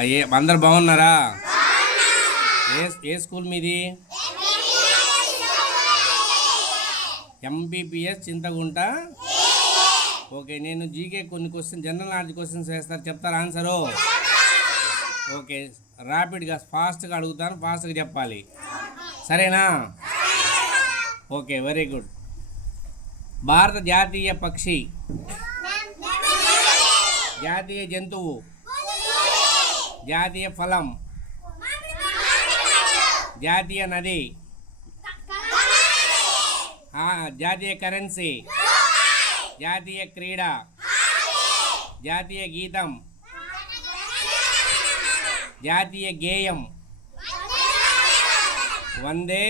అయ్యే అందరు బాగున్నారా? ఏ స్కూల్ మీది? ఎంపీపీఎస్ చింతగుంట. ఓకే, నేను జీకే కొన్ని జనరల్ నాలెడ్జ్ క్వశ్చన్స్ వేస్తారు, చెప్తారా ఆన్సరు? ఓకే, ర్యాపిడ్గా ఫాస్ట్గా అడుగుతాను, ఫాస్ట్గా చెప్పాలి, సరేనా? Okay, very good. భారత జాతీయ పక్షి, జాతీయ జంతువు, జాతీయ ఫలం, జాతీయ నది, జాతీయ కరెన్సీ, జాతీయ క్రీడ, జాతీయ గీతం, జాతీయ గేయం, వందే.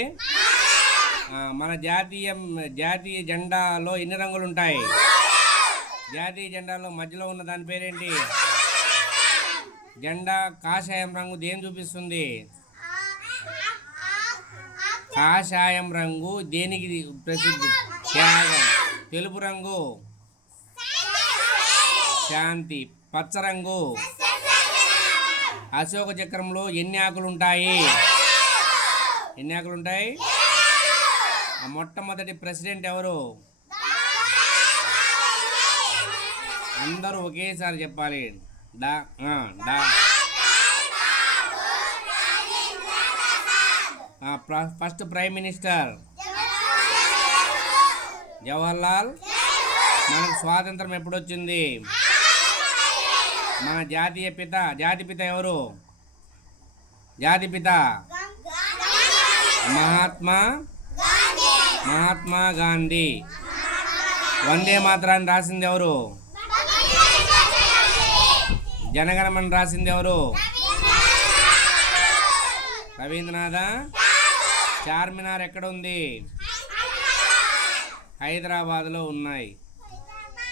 మన జాతీయ జెండాలో ఎన్ని రంగులు ఉంటాయి? జాతీయ జెండాలో మధ్యలో ఉన్న దాని పేరేంటి? జెండా కాషాయం రంగు దేని చూపిస్తుంది? కాషాయం రంగు దేనికి ప్రసిద్ధి? త్యాగం. తెలుపు రంగు శాంతి. పచ్చ రంగు అశోక చక్రంలో ఎన్ని ఆకులు ఉంటాయి? ఎన్ని ఆకులు ఉంటాయి? మొట్టమొదటి ప్రెసిడెంట్ ఎవరు? అందరూ ఒకేసారి చెప్పాలి. First prime minister Jawaharlal. మనకు స్వాతంత్రం ఎప్పుడు వచ్చింది? మన జాతిపిత ఎవరు? జాతిపిత మహాత్మా గాంధీ. వందే మాతరాన్ని రాసింది ఎవరు? జనగణమని రాసింది ఎవరు? రవీంద్రనాథ. చార్మినార్ ఎక్కడ ఉంది? హైదరాబాద్లో ఉన్నాయి.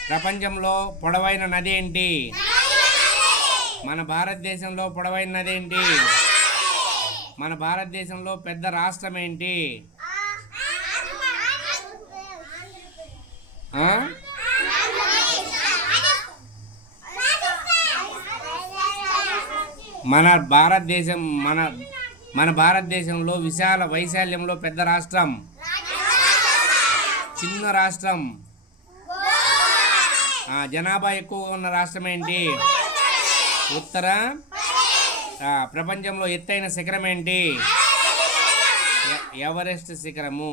ప్రపంచంలో పొడవైన నది ఏంటి? మన భారతదేశంలో పొడవైన నది ఏంటి? మన భారతదేశంలో పెద్ద రాష్ట్రం ఏంటి? మన భారతదేశంలో వైశాల్యంలో పెద్ద రాష్ట్రం, చిన్న రాష్ట్రం, జనాభా ఎక్కువగా ఉన్న రాష్ట్రం ఏంటి? ఉత్తర. ప్రపంచంలో ఎత్తైన శిఖరం ఏంటి? ఎవరెస్ట్ శిఖరము.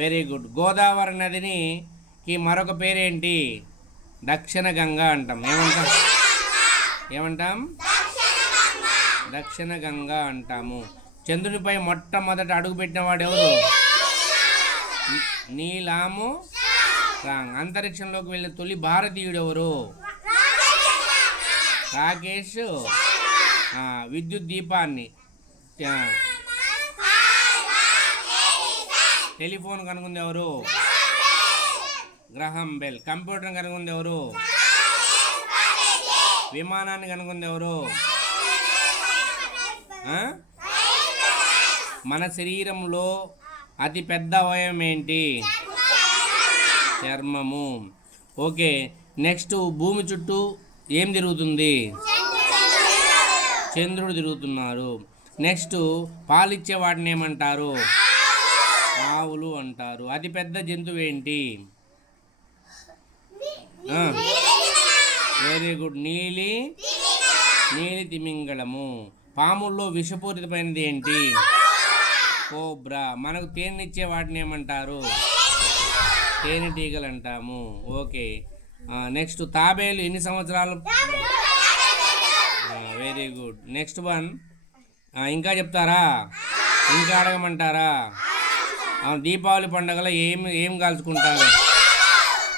Very good. గోదావరి నదికి మరొక పేరేంటి? దక్షిణ గంగా అంటాం. ఏమంటాం? దక్షిణ గంగా అంటాము. చంద్రునిపై మొట్టమొదట అడుగుపెట్టిన వాడు ఎవరు? నీల్ ఆమ్స్ట్రాంగ్. అంతరిక్షంలోకి వెళ్ళిన తొలి భారతీయుడు ఎవరు? రాకేష్. విద్యుత్ దీపాన్ని, టెలిఫోన్ కనుగొంది ఎవరు? Graham Bell. కంప్యూటర్ కనుగొంది ఎవరు? విమానాన్ని కనుగొంది ఎవరు? మన శరీరంలో అతి పెద్ద అవయవం ఏంటి? చర్మము. ఓకే, నెక్స్ట్ భూమి చుట్టూ ఏం తిరుగుతుంది? చంద్రుడు తిరుగుతున్నారు. నెక్స్ట్ పాలిచ్చే వాటిని ఏమంటారు? ఆవులు అంటారు. అతి పెద్ద జంతువు ఏంటి? Very good. నీలి తిమింగళము. పాముల్లో విషపూరితమైనది ఏంటి? కోబ్రా. మనకు తేనెనిచ్చే వాటిని ఏమంటారు? తేనెటీగలు అంటాము. ఓకే, నెక్స్ట్ తాబేలు ఎన్ని సంవత్సరాలు? Very good. నెక్స్ట్ వన్, ఇంకా చెప్తారా? ఇంకా అడగమంటారా? దీపావళి పండుగలో ఏం కాల్చుకుంటారు?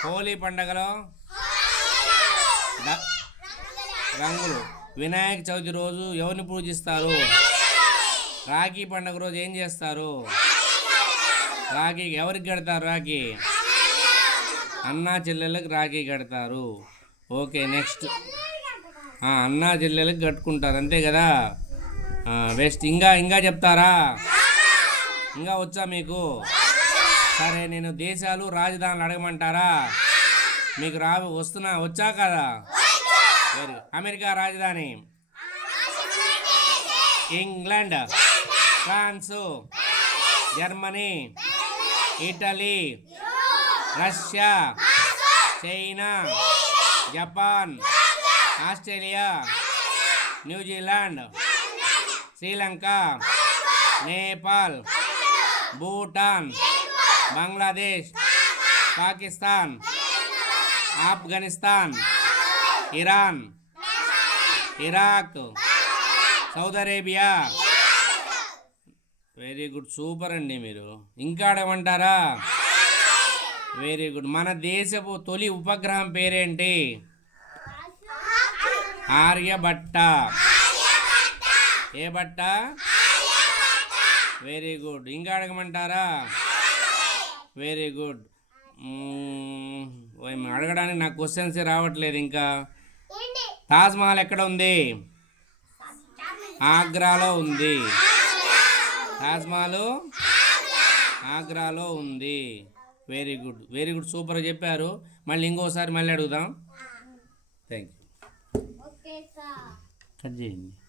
హోలీ పండుగలో రంగులు. వినాయక చవితి రోజు ఎవరిని పూజిస్తారు? రాఖీ పండుగ రోజు ఏం చేస్తారు? రాఖీ ఎవరికి కడతారు? రాఖీ అన్నా చెల్లెళ్ళకి రాఖీ కడతారు. ఓకే, నెక్స్ట్ అన్నా చెల్లెళ్ళకి కట్టుకుంటారు, అంతే కదా? బెస్ట్. ఇంకా చెప్తారా? ఇంకా వచ్చా మీకు? సరే, నేను దేశాలు రాజధానులు అడగమంటారా? మీకు వచ్చా కదా? అమెరికా రాజధాని England, France, Germany, Italy, Russia, China, Japan, Australia, New Zealand, Sri Lanka, Nepal, Bhutan, Bangladesh, Pakistan, Afghanistan, Iran, Iraq, Saudi Arabia. Very good, super అండి. మీరు ఇంకా అడగమంటారా? Very good. మన దేశపు తొలి ఉపగ్రహం పేరేంటి? ఆర్యభట్ట. ఏ భట్ట? Very good. ఇంకా అడగమంటారా? Very good. అడగడానికి నాకు క్వశ్చన్స్ రావట్లేదు. ఇంకా తాజ్మహల్ ఎక్కడ ఉంది? ఆగ్రాలో ఉంది. తాజ్మహల్ ఆగ్రాలో ఉంది. Very good, very good, super చెప్పారు. మళ్ళీ ఇంకోసారి మళ్ళీ అడుగుదాం. Thank you. కట్ చేయండి.